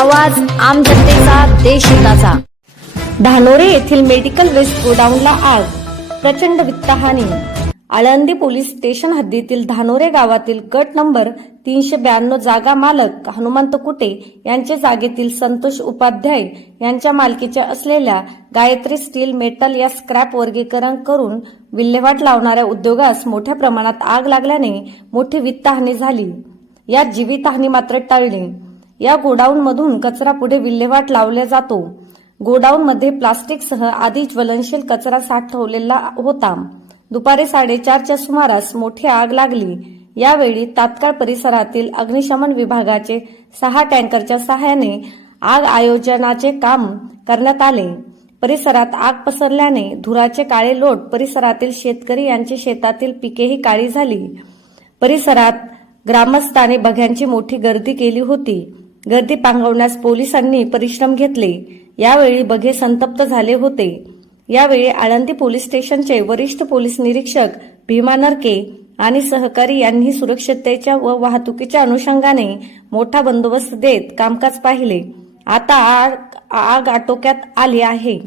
आवाज आम जनतेचा, देशहिताचा। धानोरे येथील मेडिकल वेस्ट गोडाऊनला आग, प्रचंड वित्तहानी। आळंदी पोलीस स्टेशन हद्दीतील धानोरे गावातील गट नंबर 392 जागा मालक हनुमंत कुटे यांचे जागेतील संतोष उपाध्याय यांच्या मालकीच्या असलेल्या गायत्री स्टील मेटल या स्क्रॅप वर्गीकरण करून विल्हेवाट लावणाऱ्या उद्योगास मोठ्या प्रमाणात आग लागल्याने मोठी वित्तहानी झाली। यात जीवितहानी मात्र टळली। या गोडाऊनमधून कचरा पुढे विल्हेवाट लावला जातो। गोडाऊनमध्ये प्लास्टिकसह आधी ज्वलनशील कचरा साठवलेला होता। दुपारी 4:30च्या सुमारास मोठी आग लागली। यावेळी तात्काळ परिसरातील अग्निशमन विभागाचे 6 टँकरच्या सहाय्याने आग आयोजनाचे काम करण्यात आले। परिसरात आग पसरल्याने धुराचे काळे लोट परिसरातील शेतकरी यांची शेतातील पिकेही काळी झाली। परिसरात ग्रामस्थांनी बघ्यांची मोठी गर्दी केली होती। गर्दी पांगवण्यास पोलिसांनी परिश्रम घेतले। यावेळी बघे संतप्त झाले होते। यावेळी आळंदी पोलीस स्टेशनचे वरिष्ठ पोलीस निरीक्षक भीमा नरके आणि सहकारी यांनी सुरक्षिततेच्या व वाहतुकीच्या अनुषंगाने मोठा बंदोबस्त देत कामकाज पाहिले। आता आग आटोक्यात आली आहे।